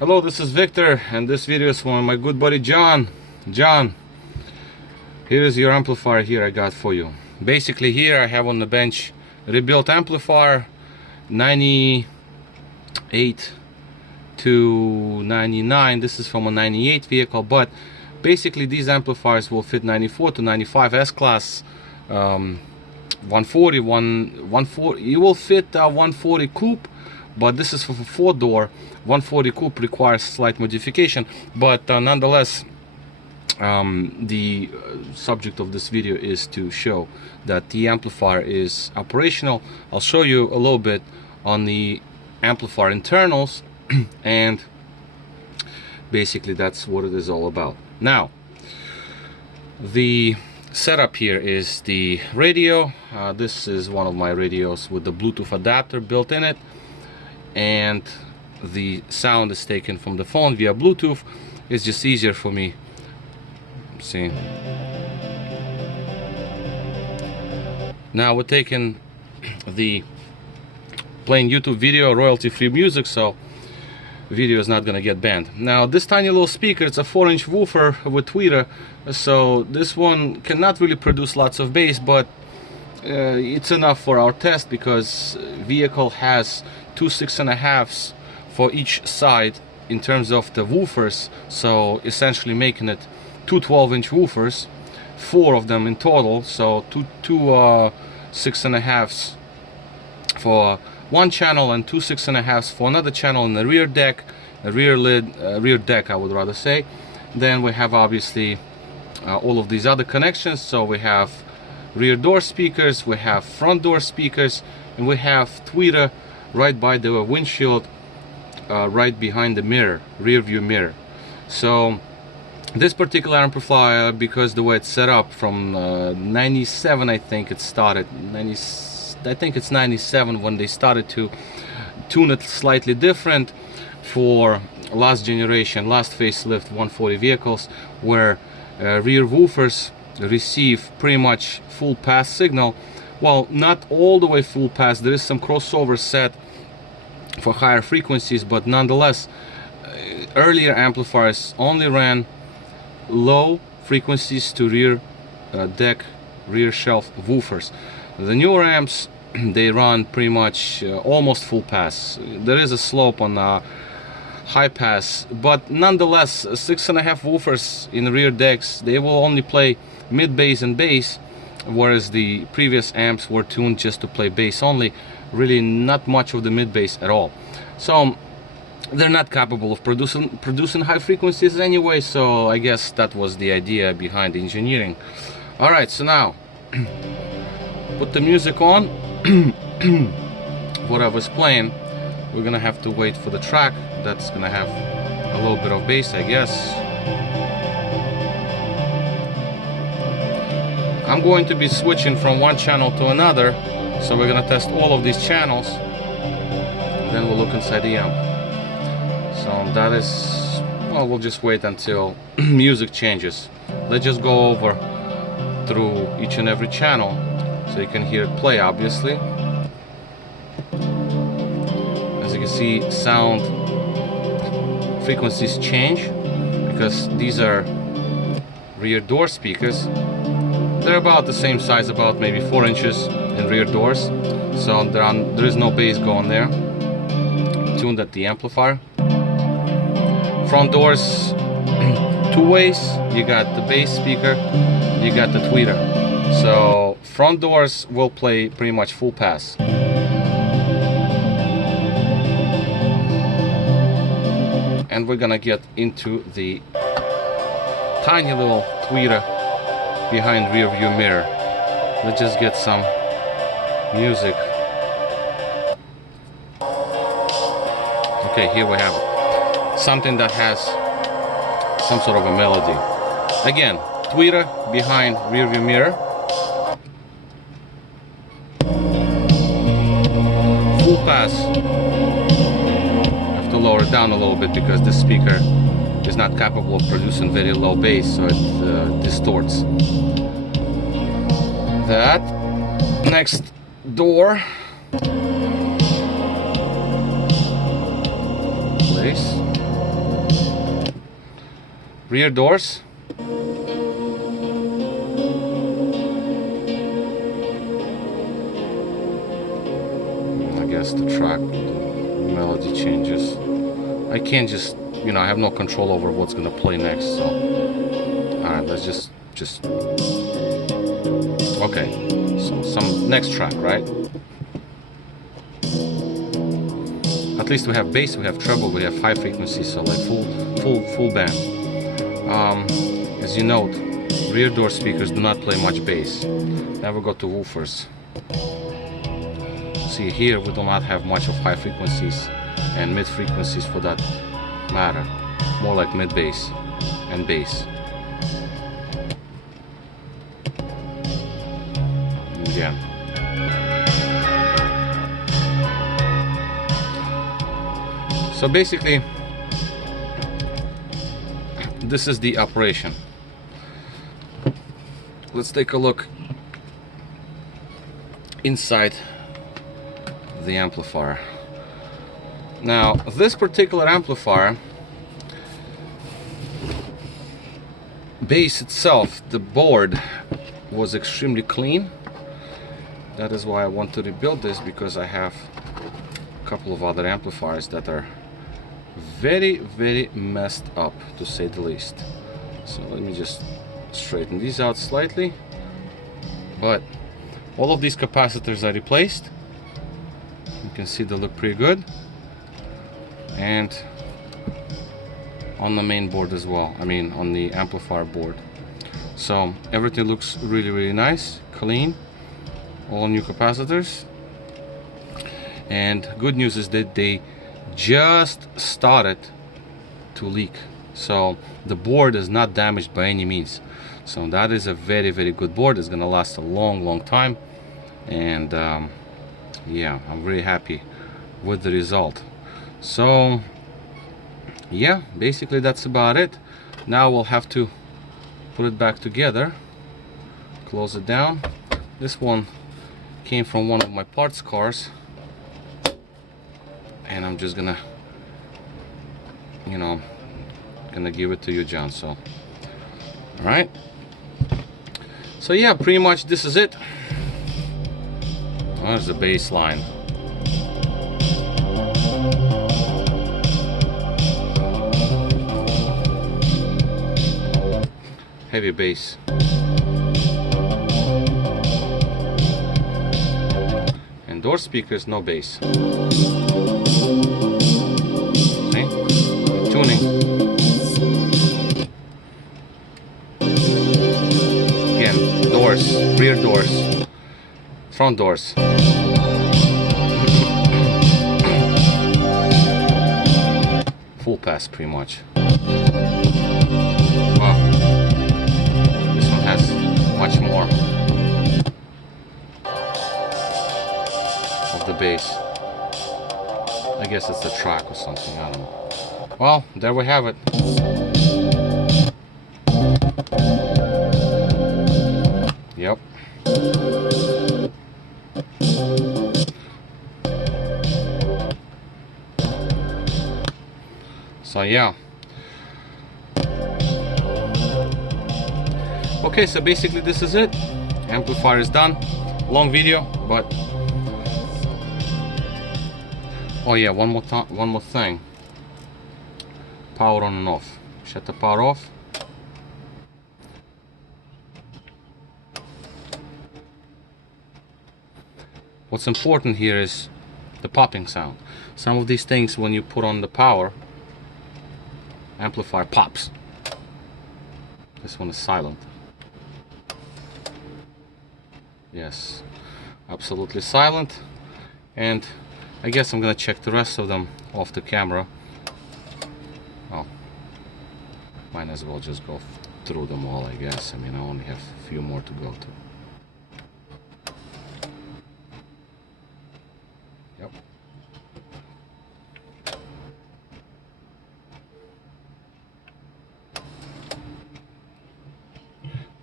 Hello, this is Victor, and this video is from my good buddy John. John, here is your amplifier here I got for you. Basically here I have on the bench rebuilt amplifier 98 to 99. This is from a 98 vehicle, but basically these amplifiers will fit 94 to 95 S-class 140, 140. You will fit 140 coupe, but this is for 4-door. 140 coupe requires slight modification, but nonetheless, the subject of this video is to show that the amplifier is operational. I'll show you a little bit on the amplifier internals, and basically that's what it is all about. Now, the setup here is the radio. This is one of my radios with the Bluetooth adapter built in it, and the sound is taken from the phone via Bluetooth. It's just easier for me. See, now we're taking the playing YouTube video, royalty-free music, so video is not gonna get banned. Now this tiny little speaker, it's a 4-inch woofer with tweeter, so this one cannot really produce lots of bass, but it's enough for our test because vehicle has 2 6.5s for each side in terms of the woofers, so essentially making it 2 12-inch woofers, 4 of them in total, so two 6.5s for one channel and 2 6.5s for another channel in the rear deck, a rear lid, rear deck I would rather say. Then we have obviously all of these other connections, so we have rear door speakers, we have front door speakers, and we have tweeter right by the windshield, right behind the mirror, rear view mirror. So this particular amplifier, because the way it's set up from 97, I think it started, I think it's 97 when they started to tune it slightly different for last generation, last facelift 140 vehicles, where rear woofers receive pretty much full pass signal. Well, not all the way full pass, there is some crossover set for higher frequencies, but nonetheless earlier amplifiers only ran low frequencies to rear deck, rear shelf woofers. The newer amps, they run pretty much almost full pass. There is a slope on high pass, but nonetheless 6.5 woofers in rear decks, they will only play mid bass and bass, whereas the previous amps were tuned just to play bass only, really not much of the mid bass at all. So they're not capable of producing high frequencies anyway, so I guess that was the idea behind the engineering. All right, so now put the music on. What I was playing, we're gonna have to wait for the track that's gonna have a little bit of bass, I guess. I'm going to be switching from one channel to another, so we're gonna test all of these channels, then we'll look inside the amp. So that is, well, we'll just wait until music changes. Let's just go over through each and every channel so you can hear it play. Obviously, as you can see, sound frequencies change because these are rear door speakers. They're about the same size, about maybe 4 inches in rear doors, so there is no bass going there, tuned at the amplifier. Front doors, 2 ways. You got the bass speaker, you got the tweeter. So front doors will play pretty much full pass. And we're gonna get into the tiny little tweeter behind rear view mirror. Let's just get some music. Okay, here we have it. Something that has some sort of a melody. Again, tweeter behind rear view mirror. Full pass. I have to lower it down a little bit because this speaker is not capable of producing very low bass, so it distorts. That. Next door. Place. Rear doors. I guess the track, the melody changes. I can't just, you know, I have no control over what's gonna play next, so. Alright, let's just okay, so some next track, right? At least we have bass, we have treble, we have high frequency, so like full band. As you note, rear door speakers do not play much bass. Never go to woofers. See here, we do not have much of high frequencies and mid frequencies for that matter. More like mid bass and bass. Yeah. So basically, this is the operation. Let's take a look inside the amplifier. Now, this particular amplifier, base itself, the board was extremely clean. That is why I want to rebuild this, because I have a couple of other amplifiers that are very messed up, to say the least. So let me just straighten these out slightly. But all of these capacitors are replaced. You can see they look pretty good, and on the main board as well, I mean on the amplifier board. So everything looks really nice, clean, all new capacitors. And good news is that they just started to leak, so the board is not damaged by any means. So that is a very good board. It's gonna last a long time, and yeah, I'm very happy with the result. So yeah, basically that's about it. Now we'll have to put it back together, close it down. This one came from one of my parts cars, and I'm just gonna, you know, gonna give it to you, John. So all right, so yeah, pretty much this is it. There's the bass line. Heavy bass. And door speakers, no bass. See? Tuning. Again, doors, rear doors, front doors. Full pass, pretty much. Wow. This one has much more of the bass. I guess it's the track or something, I don't know. Well, there we have it. Yep. So yeah. Okay, so basically this is it. Amplifier is done. Long video, but oh yeah, one more thing. Power on and off. Shut the power off. What's important here is the popping sound. Some of these things, when you put on the power, amplifier pops. This one is silent. Yes, absolutely silent. And I guess I'm gonna check the rest of them off the camera. Oh, might as well just go through them all, I guess. I mean, I only have a few more to go to. Yep.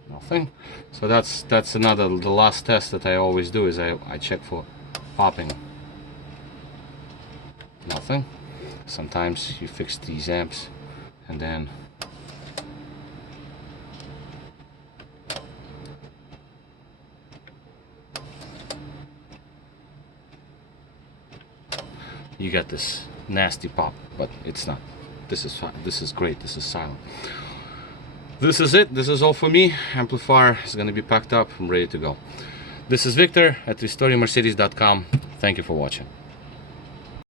Nothing. So that's another, the last test that I always do is I check for popping. Nothing. Sometimes you fix these amps and then you get this nasty pop, but it's not. This is fine. This is great. This is silent. This is it. This is all for me. Amplifier is going to be packed up. I'm ready to go. This is Victor at restoringmercedes.com. Thank you for watching.